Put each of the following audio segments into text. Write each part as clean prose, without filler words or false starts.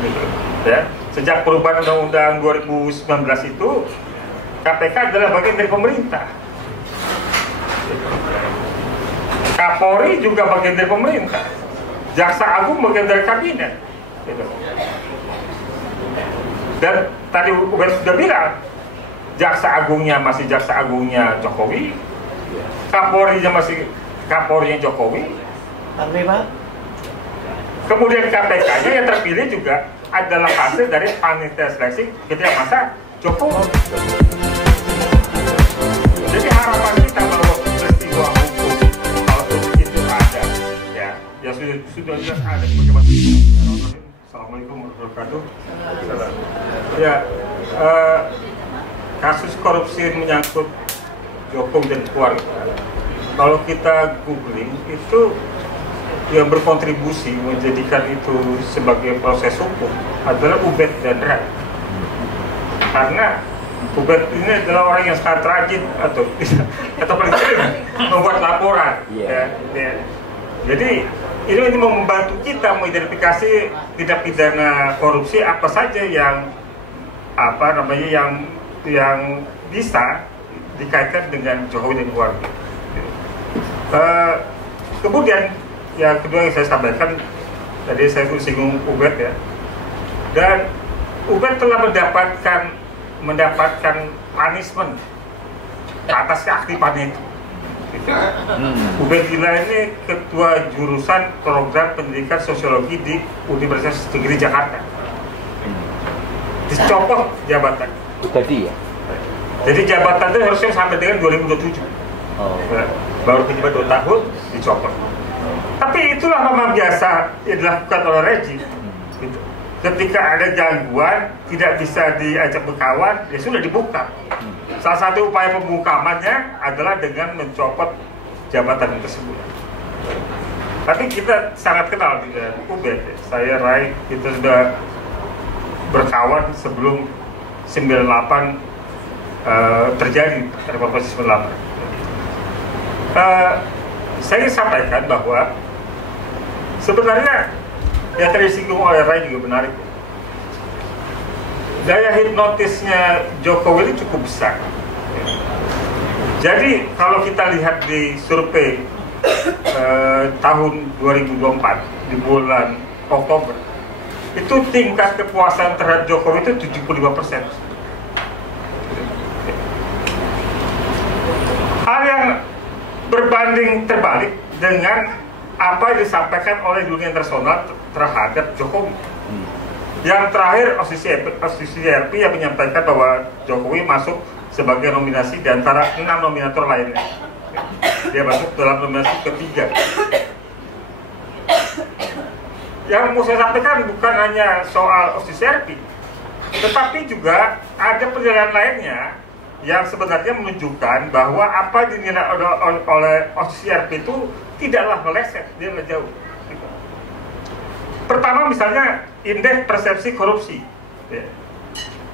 gitu. Ya, sejak perubahan Undang-Undang 2019 itu KPK adalah bagian dari pemerintah. Kapolri juga bagian dari pemerintah. Jaksa Agung bagian dari kabinet. Gitu. Dan tadi Ubed sudah bilang, Jaksa Agungnya masih Jaksa Agungnya Jokowi, Kapolrinya masih Kapolrinya Jokowi. Kemudian KPK-nya yang terpilih juga adalah hasil dari panitia seleksi ketika masa Jokowi. Jadi harapan kita bahwa peristiwa hukum kalau itu ada, ya sudah jelas ada bagaimana. Assalamualaikum warahmatullahi wabarakatuh. Ya, kasus korupsi menyangkut Jokowi dan keluarga. Kalau kita googling itu yang berkontribusi menjadikan itu sebagai proses hukum adalah Ubed dan Rai. Karena Ubed ini adalah orang yang sangat rajin atau paling sering membuat laporan. Ya. Jadi ini membantu kita mengidentifikasi tindak pidana korupsi apa saja yang yang bisa dikaitkan dengan Jokowi dan keluarga. Kemudian yang kedua yang saya sampaikan tadi saya singgung Ubed ya, dan Ubed telah mendapatkan punishment atas keaktifannya itu. Ubed Gila ini ketua jurusan program pendidikan sosiologi di Universitas Negeri Jakarta. Dicopot jabatan. Tadi ya. Jadi jabatan itu harusnya sampai dengan 2027. Baru terjabat 2 tahun dicopot. Tapi itulah memang biasa yang dilakukan oleh rejim. Gitu. Ketika ada gangguan tidak bisa diajak berkawan, ya sudah dibuka. Salah satu upaya pembukaannya adalah dengan mencopot jabatan tersebut. Tapi kita sangat kenal dengan Ubed. Saya Rai, kita sudah berkawan sebelum 98 terjadi revolusi 98. Saya sampaikan bahwa sebenarnya yang tadi disinggung oleh Rai juga menarik. Daya hipnotisnya Jokowi ini cukup besar. Jadi kalau kita lihat di survei tahun 2024 di bulan Oktober, itu tingkat kepuasan terhadap Jokowi itu 75%. Hal yang berbanding terbalik dengan apa yang disampaikan oleh dunia internasional terhadap Jokowi. Yang terakhir OCCRP yang menyampaikan bahwa Jokowi masuk sebagai nominasi di antara 6 nominator lainnya. Dia masuk dalam nominasi ketiga. Yang mau saya sampaikan bukan hanya soal OCCRP, tetapi juga ada penilaian lainnya yang sebenarnya menunjukkan bahwa apa yang dinilai oleh OCCRP itu tidaklah meleset, dia nggak jauh. Pertama misalnya indeks persepsi korupsi.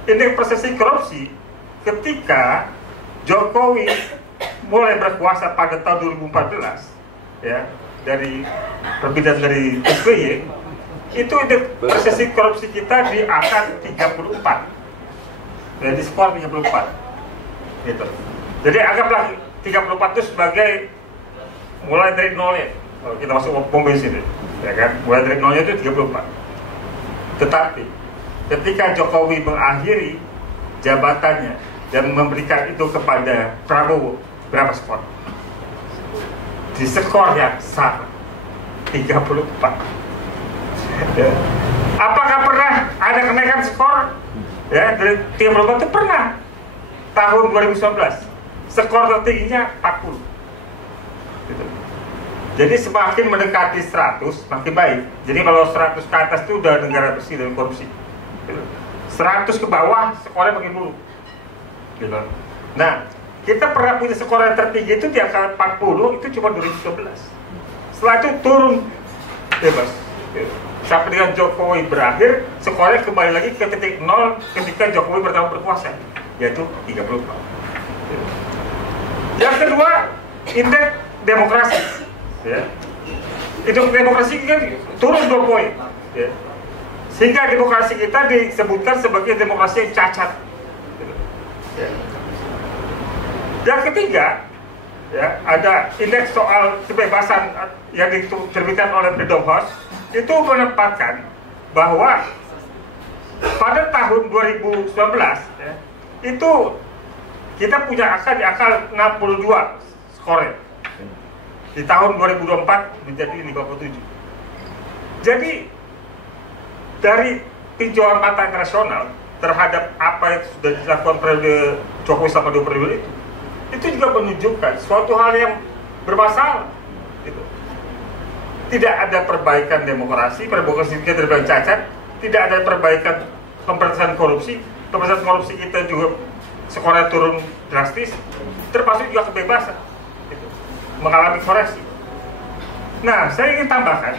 Indeks persepsi korupsi ketika Jokowi mulai berkuasa pada tahun 2014, ya, dari perbedaan dari SBY, itu indeks persepsi korupsi kita di angka 34, jadi skor 34, gitu. Jadi anggaplah 34 itu sebagai mulai dari nol ya, kalau kita masuk pom bensin, ya kan, mulai dari nolnya itu 34. Tetapi ketika Jokowi mengakhiri jabatannya dan memberikan itu kepada Prabowo, berapa skor? Di skor yang sama, 34. Ya. Apakah pernah ada kenaikan skor? Ya, dari 34 itu pernah. Tahun 2019 skor tertingginya 40. Gitu. Jadi semakin mendekati 100 makin baik. Jadi kalau 100 ke atas itu udah negara bersih dari korupsi. 100 ke bawah skornya makin buruk. Gitu. Nah, kita pernah punya skor yang tertinggi itu di angka 40, itu cuma 2012. Setelah itu turun bebas. Sampai dengan Jokowi berakhir, skornya kembali lagi ke titik 0 ketika Jokowi pertama berkuasa, yaitu 34. Yang kedua, indeks demokrasi. Ya. Indeks demokrasi kan turun 2 poin. Ya. Sehingga demokrasi kita disebutkan sebagai demokrasi yang cacat. Yang ketiga, ya, ada indeks soal kebebasan yang diterbitkan oleh Freedom House, itu menempatkan bahwa pada tahun 2019 ya, itu kita punya angka di angka 62 skornya. Di tahun 2024 menjadi 57. Jadi dari tinjauan mata internasional terhadap apa yang sudah dilakukan periode Jokowi selama 2 periode itu juga menunjukkan suatu hal yang bermasalah. Gitu. Tidak ada perbaikan demokrasi kita terbilang cacat, tidak ada perbaikan pemberantasan korupsi kita juga skornya turun drastis, termasuk juga kebebasan, gitu, mengalami koreksi. Nah, saya ingin tambahkan,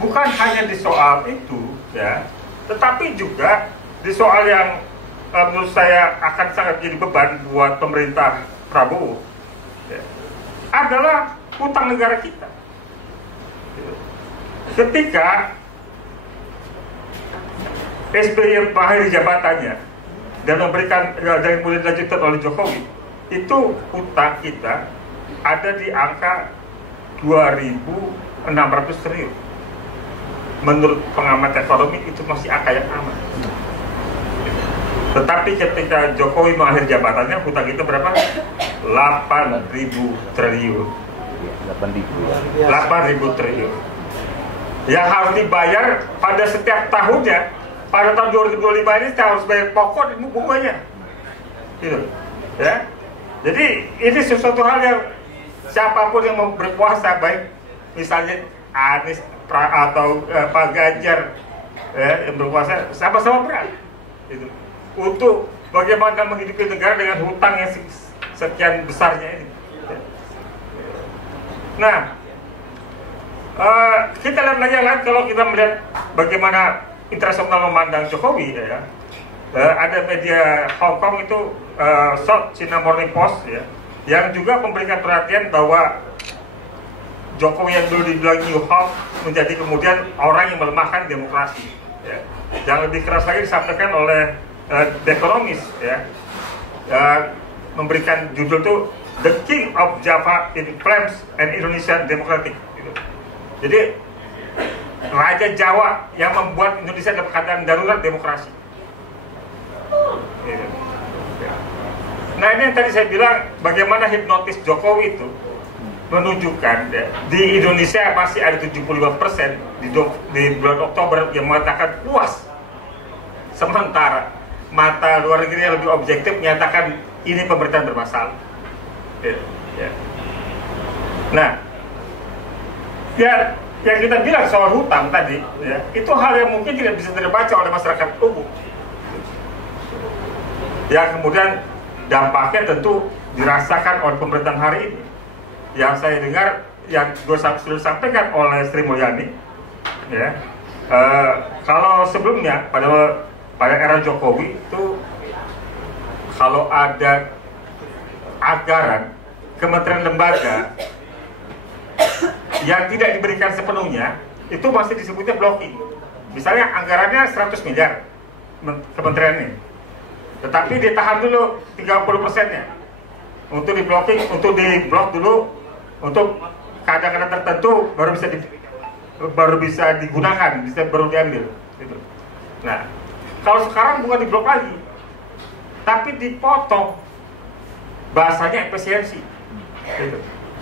bukan hanya di soal itu, ya, tetapi juga di soal yang menurut saya akan sangat jadi beban buat pemerintah Prabowo, ya, adalah hutang negara kita. Ketika SBY mengakhiri jabatannya dan memberikan dan kemudian dilanjutkan oleh Jokowi, itu hutang kita ada di angka 2.600 triliun. Menurut pengamat ekonomi itu masih angka yang aman. Tetapi ketika Jokowi mengakhiri jabatannya, hutang kita berapa? 8.000 triliun. 8.000 triliun. Yang harus dibayar pada setiap tahunnya. Pada tahun 2025 ini kita harus bayar pokok dan bunganya. Gitu. Ya. Jadi ini sesuatu hal yang siapapun yang mau berkuasa, baik misalnya Anies atau Pak Ganjar, ya, yang berkuasa, sama-sama berat. Gitu. Untuk bagaimana menghidupi negara dengan hutang yang sekian besarnya ini. Nah, kita lihat lagi yang lain. Kalau kita melihat bagaimana internasional memandang Jokowi, ya, ada media Hong Kong itu South China Morning Post, ya, yang juga memberikan perhatian bahwa Jokowi yang dulu dibilang New Hawk menjadi kemudian orang yang melemahkan demokrasi. Ya. Yang lebih keras lagi disampaikan oleh The Economist, ya, memberikan judul itu The King of Java in Flames and Indonesian Democratic. Gitu. Jadi Raja Jawa yang membuat Indonesia dalam keadaan darurat demokrasi. Gitu. Nah, ini yang tadi saya bilang bagaimana hipnotis Jokowi itu menunjukkan, ya, di Indonesia masih ada 75% di bulan Oktober yang mengatakan puas, sementara mata luar negeri yang lebih objektif menyatakan ini pemerintahan bermasalah. Ya, ya. Nah, ya, yang kita bilang soal hutang tadi, ya, itu hal yang mungkin tidak bisa terbaca oleh masyarakat umum. Yang kemudian dampaknya tentu dirasakan oleh pemerintahan hari ini. Yang saya dengar, yang sudah disampaikan oleh Sri Mulyani, ya, kalau sebelumnya pada era Jokowi itu kalau ada anggaran kementerian lembaga yang tidak diberikan sepenuhnya, itu masih disebutnya blocking. Misalnya anggarannya 100 miliar kementerian ini, tetapi ditahan dulu 30%-nya untuk di-blocking, untuk di-block dulu, untuk keadaan tertentu baru bisa digunakan, baru diambil. Gitu. Nah, kalau sekarang bukan di-block lagi, tapi dipotong, bahasanya efisiensi. Gitu.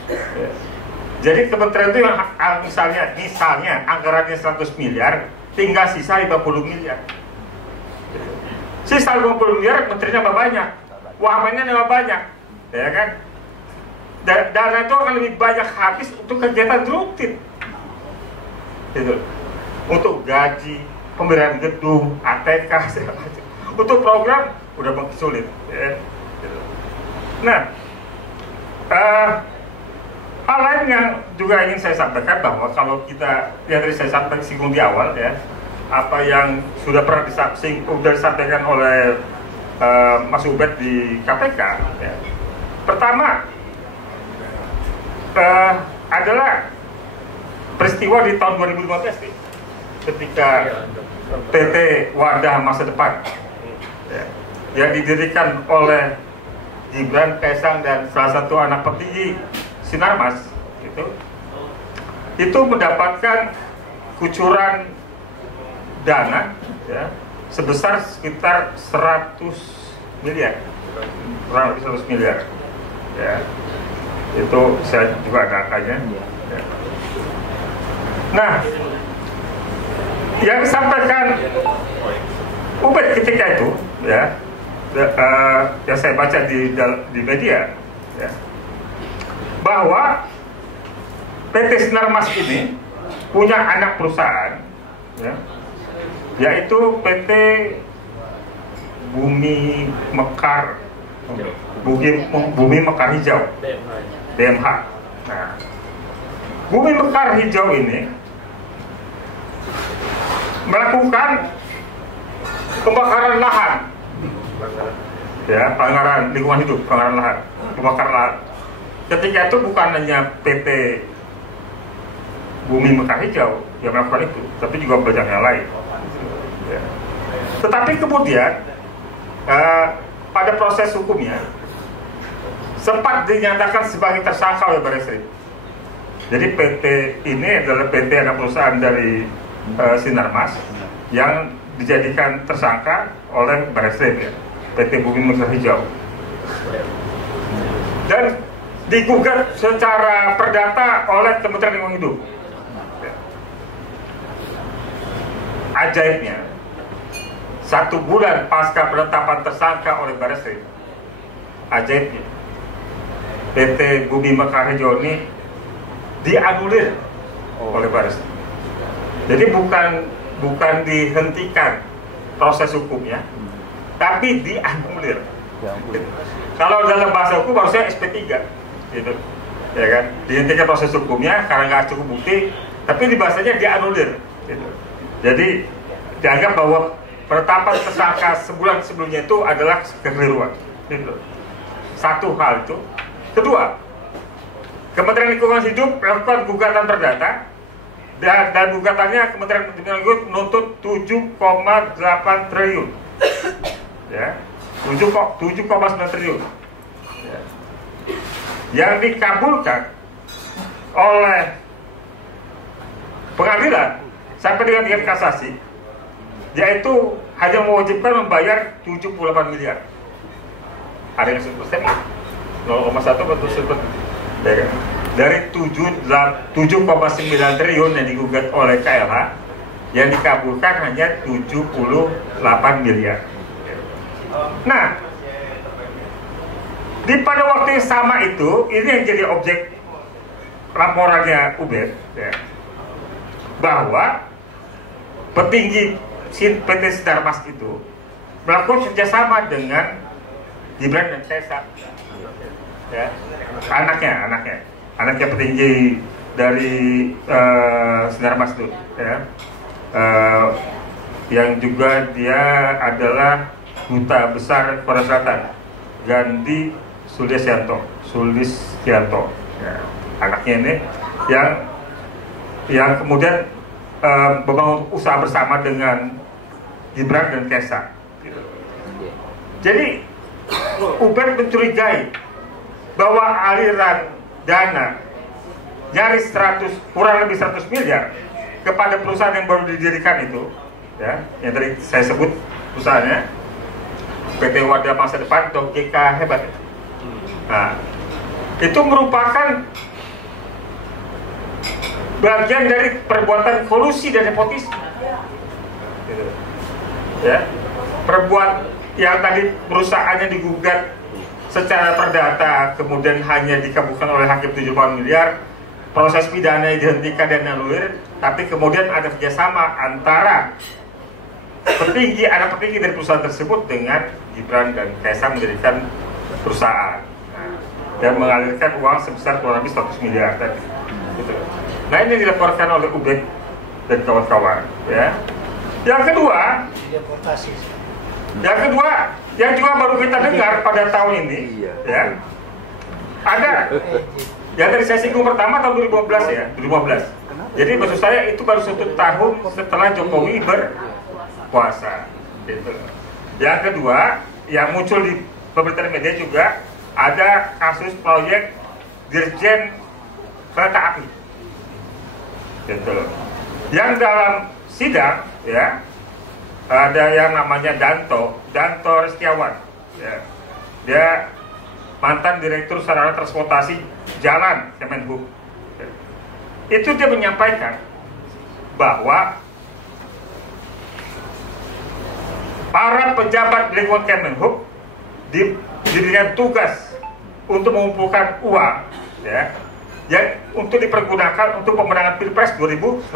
Ya. Jadi kementerian itu yang misalnya anggarannya 100 miliar, tinggal sisa 50 miliar. Gitu. Sisa 50 miliar, menterinya nambah banyak, wamennya nambah banyak, ya kan? Dana itu akan lebih banyak habis untuk kegiatan rutin, gitu. Untuk gaji, pemberian gedung, ATK, segala macam. Untuk program udah makin sulit, ya. Gitu. Nah, hal lain yang juga ingin saya sampaikan bahwa kalau kita, yang tadi saya sampaikan singgung di awal, ya, apa yang sudah pernah disampaikan oleh Mas Ubed di KPK, ya. Pertama adalah peristiwa di tahun 2015 nih. ketika PT Wadah Masa Depan ya, yang didirikan oleh Gibran, Kaisang dan salah satu anak petinggi Sinarmas itu mendapatkan kucuran dana ya, sebesar sekitar 100 miliar, kurang lebih 100 miliar ya. Itu saya juga ada angkanya ya. Nah, yang disampaikan Ubed ketika itu ya, yang saya baca di media ya, bahwa PT Sinarmas ini punya anak perusahaan ya, yaitu PT Bumi Mekar Hijau, BMH. Nah, Bumi Mekar Hijau ini melakukan pembakaran lahan ya, pelanggaran lingkungan hidup, pelanggaran lahan, pembakaran lahan. Ketika itu bukan hanya PT Bumi Mekar Hijau yang melakukan itu, tapi juga banyak yang lain ya. Tetapi kemudian pada proses hukumnya sempat dinyatakan sebagai tersangka oleh Barreskrim. Jadi PT ini adalah PT anak perusahaan dari Sinarmas yang dijadikan tersangka oleh Barreskrim ya, PT Bumi Mekar Hijau, dan digugat secara perdata oleh Kementerian Lingkungan Hidup. Ajaibnya, 1 bulan pasca penetapan tersangka oleh Barreskrim, ajaibnya PT Bumi Mekar Hijau ini dianulir oleh Barreskrim. Jadi bukan dihentikan proses hukumnya, tapi dianulir. Kalau dalam bahasa hukum harusnya SP3 gitu, ya kan? Dihentikan proses hukumnya karena nggak cukup bukti, tapi di bahasanya dianulir gitu. Jadi dianggap bahwa penetapan tersangka sebulan sebelumnya itu adalah kekeliruan gitu. Satu hal itu. Kedua, Kementerian Lingkungan Hidup melakukan gugatan perdata, dan gugatannya Kementerian Lingkungan Hidup menuntut 7,8 triliun ya, 7,9 triliun ya, yang dikabulkan oleh pengadilan sampai dengan tingkat kasasi, yaitu hanya mewajibkan membayar 78 miliar. Ada yang 1%, 0,1 betul seperti ya kan? Dari 7,9 triliun yang digugat oleh KLH, yang dikabulkan hanya 78 miliar. Nah, pada waktu yang sama itu, ini yang jadi objek laporannya Ubed ya, bahwa petinggi PT Sinarmas itu melakukan kerjasama dengan Gibran dan Kaisang ya, anaknya petinggi dari Sinarmas itu ya, yang juga dia adalah Duta Besar Korea Selatan, Gandhi Sulistianto ya, anaknya ini yang kemudian membangun usaha bersama dengan Gibran dan Kaisang. Jadi Ubed mencurigai bahwa aliran dana nyaris kurang lebih 100 miliar kepada perusahaan yang baru didirikan itu ya, yang tadi saya sebut perusahaannya PT Wadah Masa Depan atau GK Hebat. Nah, itu merupakan bagian dari perbuatan kolusi dan nepotisme gitu. Ya, perbuatan yang tadi perusahaannya digugat secara perdata, kemudian hanya dikabulkan oleh hakim 78 miliar, proses pidana dihentikan dan anulir, tapi kemudian ada kerjasama antara anak petinggi dari perusahaan tersebut dengan Gibran dan Kaisang mendirikan perusahaan dan mengalirkan uang sebesar kurang lebih 100 miliar tadi gitu. Nah, ini dilaporkan oleh Ubed dan kawan-kawan ya. Yang kedua, yang juga baru kita dengar pada tahun ini ya, ada yang tadi saya singgung pertama tahun 2015 ya, 2015 Jadi maksud saya itu baru 1 tahun setelah Jokowi berkuasa. Gitu. Yang kedua, yang muncul di pemberitaan media juga ada kasus proyek Dirjen Kereta Api. Gitu. Yang dalam sidang ya ada yang namanya Danto Restiawan. Ya. Dia mantan Direktur Sarana Transportasi Jalan Kemenhub. Ya. Itu dia menyampaikan bahwa para pejabat lingkungan Kemenhub diberikan tugas untuk mengumpulkan uang ya, yang untuk dipergunakan untuk pemenangan Pilpres 2019.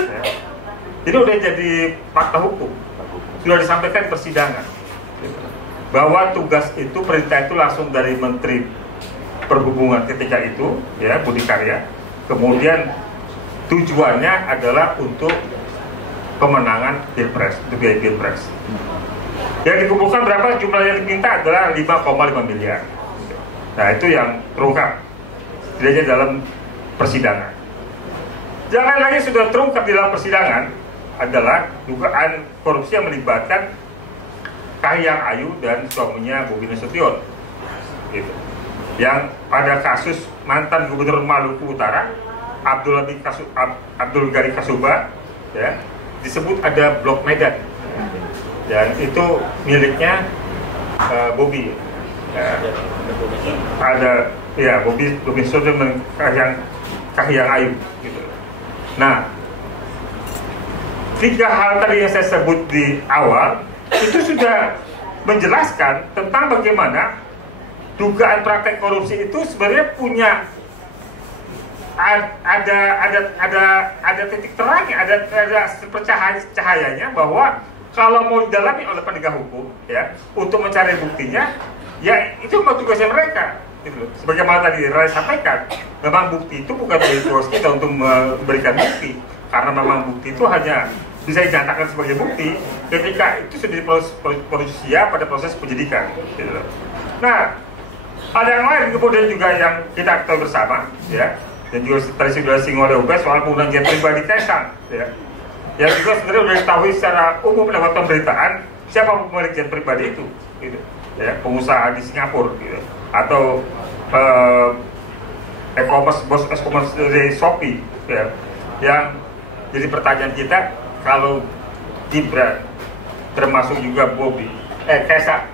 Ya. Ini udah jadi fakta hukum, sudah disampaikan di persidangan bahwa tugas itu, perintah itu langsung dari Menteri Perhubungan ketika itu ya, Budi Karya. Kemudian tujuannya adalah untuk pemenangan Pilpres, untuk biaya Pilpres. Yang dikumpulkan berapa, jumlah yang diminta adalah 5,5 miliar. Nah itu yang terungkap setidaknya dalam persidangan. Yang lain lagi sudah terungkap di dalam persidangan adalah dugaan korupsi yang melibatkan Kahiyang Ayu dan suaminya Bobi Nasution, gitu. Yang pada kasus mantan Gubernur Maluku Utara Abdul Ghani Kasuba ya, disebut ada blok Medan dan itu miliknya Bobi. Ada ya Bobi Nasution dan Kahiyang Ayu gitu. Nah, 3 hal tadi yang saya sebut di awal itu sudah menjelaskan tentang bagaimana dugaan praktek korupsi itu sebenarnya punya ada titik terangnya, ada cahayanya bahwa kalau mau didalami oleh penegak hukum ya untuk mencari buktinya, ya itu memang tugasnya mereka. Gitu. Sebagaimana tadi Rai sampaikan, memang bukti itu bukan dari tugas kita untuk memberikan bukti, karena memang bukti itu hanya bisa dinyatakan sebagai bukti ketika itu sudah diproses pada proses penyidikan. Gitu. Nah, ada yang lain kemudian juga yang kita tahu bersama, ya, dan juga tadi sudah disinggung oleh Ubed soal penggunaan jet pribadi Kaisang, ya, yang juga sebenarnya sudah diketahui secara umum lewat pemberitaan siapa pemilik jet pribadi itu, gitu, ya, pengusaha di Singapura, gitu, atau e-commerce dari Shopee, ya, yang jadi pertanyaan kita, kalau Gibran termasuk juga Bobi, Kaisang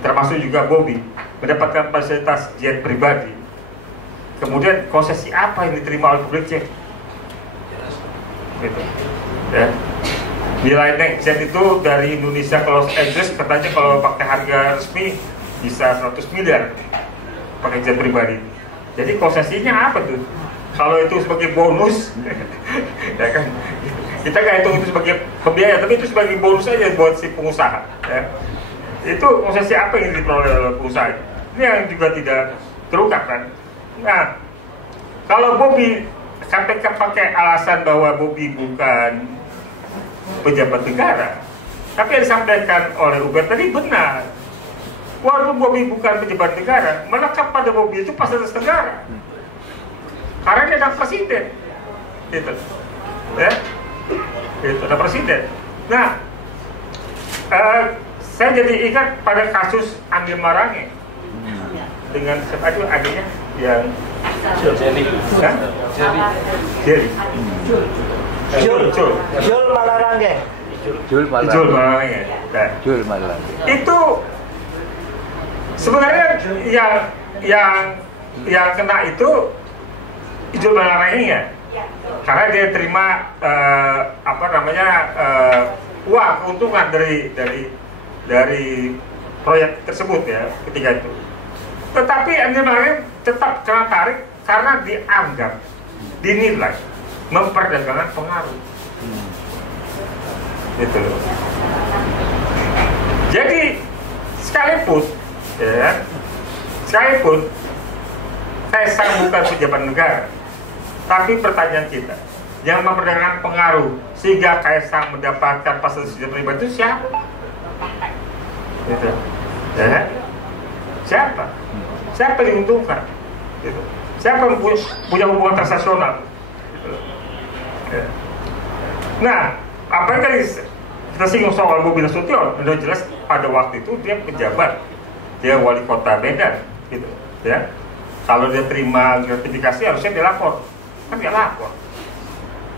termasuk juga Bobi mendapatkan fasilitas jet pribadi, kemudian konsesi apa yang diterima oleh publik jet, gitu, ya. Nilai naik jet itu dari Indonesia ke Los Angeles katanya kalau pakai harga resmi bisa 100 miliar pakai jet pribadi. Jadi konsesinya apa tuh? Kalau itu sebagai bonus, ya kan? Kita nggak hitung itu sebagai pembiaya, tapi itu sebagai bonus aja buat si pengusaha. Ya. Itu konsesi apa yang diperoleh oleh pengusaha? Ini yang juga tidak terungkap kan? Nah, kalau Bobi sampai pakai alasan bahwa Bobi bukan pejabat negara, tapi yang disampaikan oleh Ubed tadi benar. Walaupun Bobi bukan pejabat negara, melekat pada Bobi itu fasilitas negara. Karena dia adalah presiden, gitu, ya, itu ada presiden. Nah, saya jadi ingat pada kasus Andi Marange dengan aduh adiknya yang Jul Malarangge. Itu sebenarnya yang kena itu Jul Malarangge ya, karena dia terima uang keuntungan dari proyek tersebut ya ketika itu. Tetapi Andi Malarangge tetap kena tarik karena dianggap, dinilai memperdagangkan pengaruh. Gitu. Jadi sekalipun Kaisang bukan pejabat negara, tapi pertanyaan kita, yang memperdagangkan pengaruh sehingga Kaisang mendapatkan fasilitas pribadi itu siapa? Gitu. Ya. Siapa? Siapa diuntungkan? Gitu. Siapa yang punya hubungan transaksional? Ya. Nah, apa yang tadi kita singgung soal Bobi Nasution, udah jelas pada waktu itu dia pejabat, dia wali kota Medan, gitu, ya. Kalau dia terima gratifikasi harusnya dia lapor, kan dia lapor.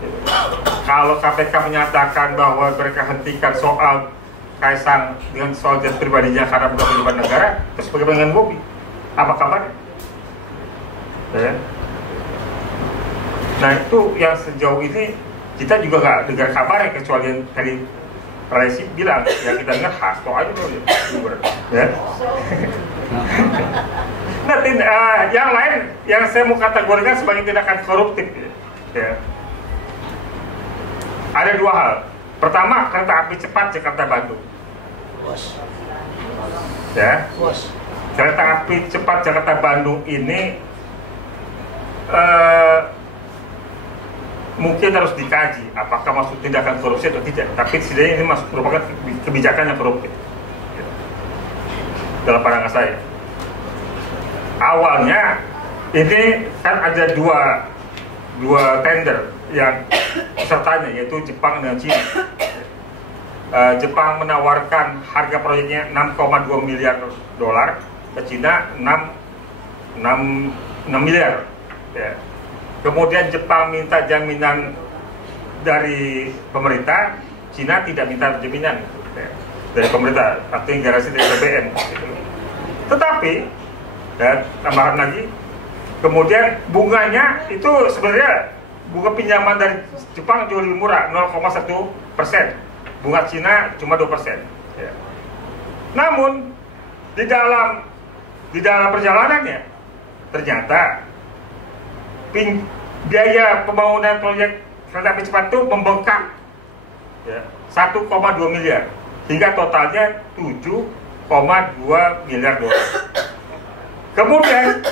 Gitu. Kalau KPK menyatakan bahwa mereka hentikan soal Kaisang dengan soal jet pribadinya karena bukan pejabat negara, terus bagaimana dengan Bobi? Apa kabarnya? Ya. Nah itu yang sejauh ini kita juga nggak dengar kabarnya, kecuali yang tadi Resi bilang, yang kita dengar Hasto aja dulu ya. Nah, yang lain yang saya mau kategorikan sebagai tindakan koruptif ya. Ada dua hal. Pertama, kereta api cepat Jakarta-Bandung. Ya. Kereta api cepat Jakarta-Bandung ini mungkin harus dikaji apakah masuk tindakan korupsi atau tidak. Tapi setidaknya ini merupakan kebijakan yang koruptif dalam pandangan saya. Awalnya ini kan ada dua tender yang pesertanya, yaitu Jepang dan Cina. Jepang menawarkan harga proyeknya 6,2 miliar dolar, ke Cina 6 miliar. Ya. Kemudian Jepang minta jaminan dari pemerintah, Cina tidak minta jaminan ya, dari pemerintah, artinya garansi dari BBN. Tetapi, ya, tambahan lagi, kemudian bunganya itu sebenarnya bunga pinjaman dari Jepang jauh lebih murah, 0,1%. Bunga Cina cuma 2%. Ya. Namun di dalam perjalanannya ternyata biaya pembangunan proyek kereta api cepat itu membengkak ya, 1,2 miliar hingga totalnya 7,2 miliar dolar. Kemudian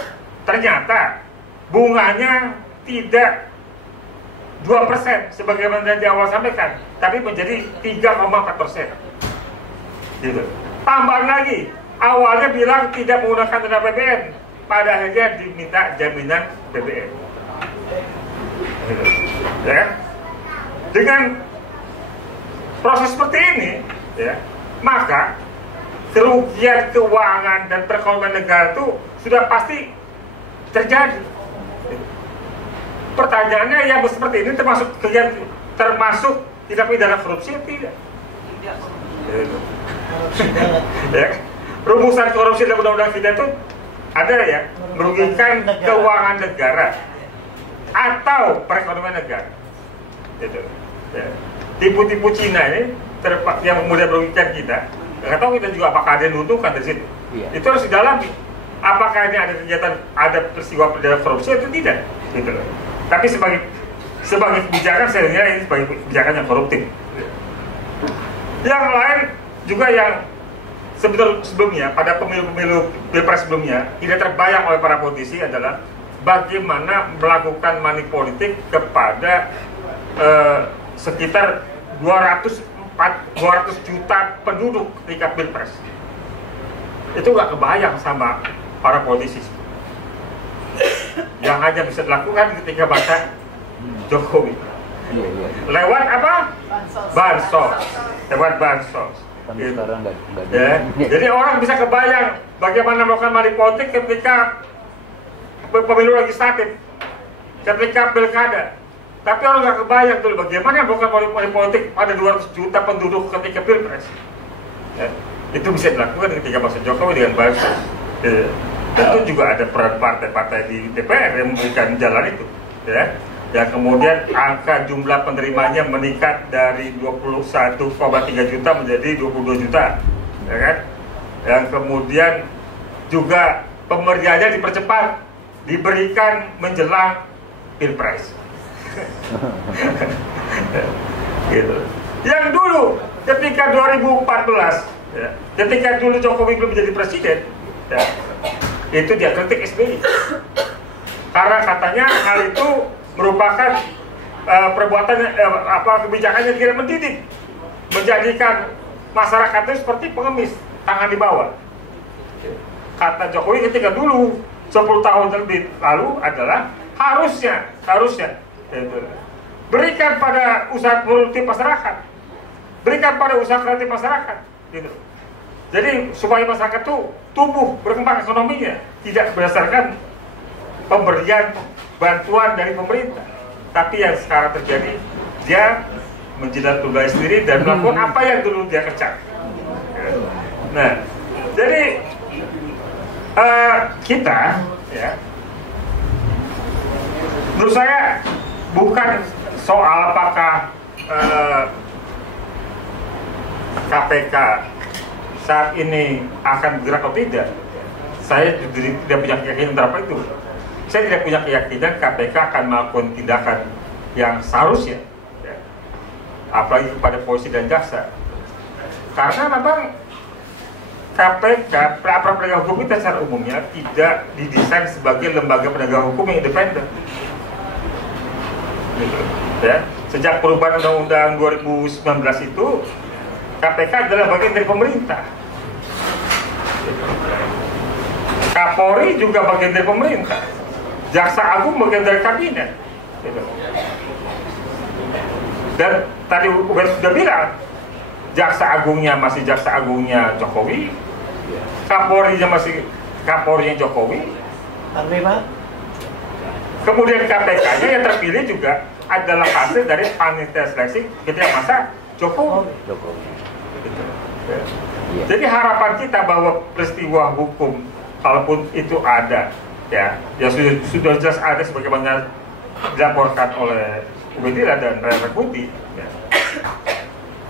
ternyata bunganya tidak 2% sebagaimana di awal sampaikan, tapi menjadi 3,4%. Gitu. Tambahan lagi, awalnya bilang tidak menggunakan dana BBM, pada akhirnya diminta jaminan BBM. Gitu. Ya. Dengan proses seperti ini, ya, maka kerugian keuangan dan perekonomian negara itu sudah pasti terjadi. Pertanyaannya yang seperti ini termasuk tidak pidana korupsi atau tidak? Ya. Rumusan korupsi dalam undang-undang kita itu ada ya, merugikan keuangan negara atau perekonomian negara. Gitu. Ya. Tipu-tipu Cina ini yang kemudian merugikan kita. Nggak tahu kita juga apakah ada yang diuntungkan dari situ. Iya. Itu harus didalami. Apakah ini ada kegiatan, ada peristiwa pidana korupsi atau tidak? Gitu. Tapi sebagai kebijakan saya lihat ini sebagai kebijakan yang koruptif. Yang lain juga yang sebelumnya pada pemilu pilpres sebelumnya tidak terbayang oleh para politisi adalah bagaimana melakukan money politik kepada sekitar 200 juta penduduk ketika pilpres. Itu nggak kebayang sama para politisi. Yang hanya bisa dilakukan ketika baca Jokowi. Lewat apa? Bansos. Lewat bansos. Gitu. Ya. Jadi orang bisa kebayang bagaimana melakukan money politik ketika pemilu legislatif, ketika pilkada. Tapi orang nggak kebayang tuh bagaimana melakukan money politik pada 200 juta penduduk ketika pilpres. Ya. Itu bisa dilakukan ketika masa Jokowi dengan bansos. Ya. Tentu juga ada peran partai-partai di DPR yang memberikan jalan itu, ya. Yang kemudian angka jumlah penerimanya meningkat dari 21,3 juta menjadi 22 juta, ya kan? Yang kemudian juga pemberiannya dipercepat, diberikan menjelang pilpres. Gitu. Yang dulu ketika 2014, ya, ketika dulu Jokowi belum menjadi presiden, ya, itu dia kritik SBY karena katanya hal itu merupakan perbuatan kebijakan yang tidak mendidik, menjadikan masyarakat itu seperti pengemis, tangan di bawah. Kata Jokowi ketika dulu 10 tahun lebih lalu adalah harusnya berikan pada usaha produktif masyarakat, berikan pada usaha kreatif masyarakat, gitu. Jadi supaya masyarakat tuh tumbuh berkembang ekonominya, tidak berdasarkan pemberian bantuan dari pemerintah. Tapi yang sekarang terjadi, dia menjilat tugas sendiri dan melakukan apa yang dulu dia kerjakan. Nah, jadi kita, ya, menurut saya bukan soal apakah KPK saat ini akan bergerak atau tidak. Saya tidak punya keyakinan terhadap itu. Saya tidak punya keyakinan KPK akan melakukan tindakan yang seharusnya, ya, apalagi kepada polisi dan jaksa. Karena memang KPK, aparat penegak hukum kita secara umumnya tidak didesain sebagai lembaga penegak hukum yang independen. Gitu, ya. Sejak perubahan Undang-Undang 2019 itu, KPK adalah bagian dari pemerintah. Kapolri juga bagian dari pemerintah. Jaksa Agung bagian dari kabinet. Gitu. Dan tadi sudah bilang, Jaksa Agungnya masih Jaksa Agungnya Jokowi, Kapolrinya masih Kapolrinya Jokowi. Kemudian KPK-nya yang terpilih juga adalah hasil dari panitia seleksi ketika masa Jokowi. Gitu. Ya. Jadi harapan kita bahwa peristiwa hukum, kalaupun itu ada, ya sudah jelas ada sebagaimana dilaporkan oleh Ubedillah dan Raya Kuti, ya.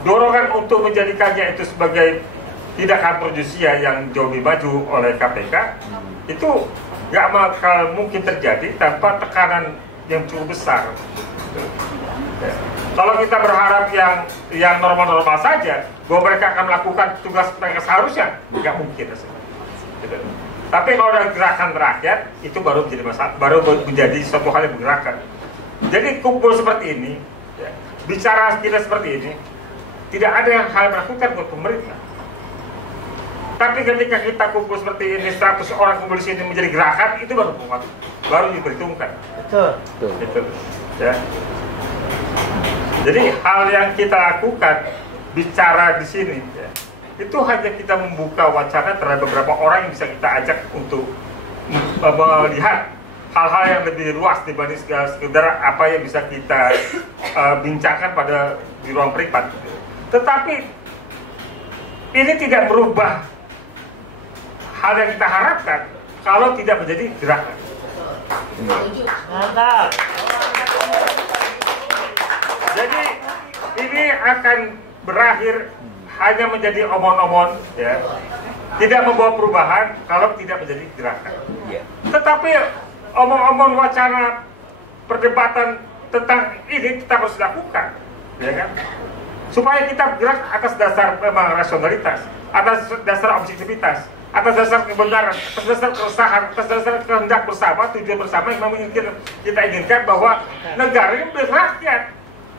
Dorongan untuk menjadikannya itu sebagai tindakan projustisia yang jauh lebih maju oleh KPK itu nggak bakal mungkin terjadi tanpa tekanan yang cukup besar. Ya. Kalau kita berharap yang normal-normal saja, bahwa mereka akan melakukan tugas mereka seharusnya, nggak mungkin. Gitu. Tapi kalau ada gerakan rakyat, itu baru menjadi masalah, baru menjadi suatu hal yang bergerakan. Jadi kumpul seperti ini, ya, bicara kita seperti ini, tidak ada yang hal menakutkan buat pemerintah. Tapi ketika kita kumpul seperti ini, 100 orang kumpul di sini menjadi gerakan, itu baru diperhitungkan. Betul. Gitu. Ya. Jadi hal yang kita lakukan, bicara di sini, ya, itu hanya kita membuka wacana terhadap beberapa orang yang bisa kita ajak untuk melihat hal-hal yang lebih luas dibanding sekedar apa yang bisa kita bincangkan di ruang privat. Tetapi ini tidak merubah hal yang kita harapkan kalau tidak menjadi gerakan. Mantap. Jadi ini akan berakhir hanya menjadi omon-omon, ya, tidak membawa perubahan kalau tidak menjadi gerakan. Tetapi omong-omong wacana perdebatan tentang ini kita harus lakukan, ya kan? Supaya kita bergerak atas dasar memang rasionalitas, atas dasar objektivitas, atas dasar kebenaran, atas dasar keresahan, atas dasar kehendak bersama, tujuan bersama yang memang kita inginkan bahwa negara ini milik rakyat,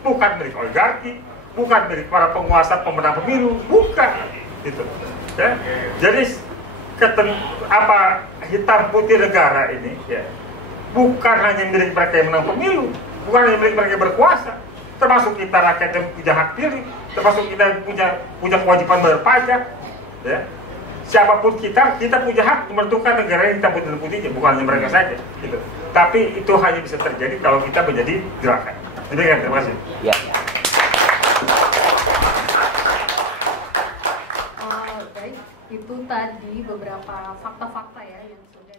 bukan milik oligarki, bukan milik para penguasa pemenang pemilu, bukan, gitu. Ya? Jadi hitam putih negara ini, ya, bukan hanya milik mereka yang menang pemilu, bukan hanya milik mereka yang berkuasa, termasuk kita rakyat yang punya hak pilih, termasuk kita punya kewajiban bayar pajak, ya. Siapapun kita punya hak menentukan negara yang hitam putihnya, bukan hanya mereka saja, gitu. Tapi itu hanya bisa terjadi kalau kita menjadi gerakan. Demikian, terima kasih. Ya. Baik, itu tadi beberapa fakta-fakta ya yang sudah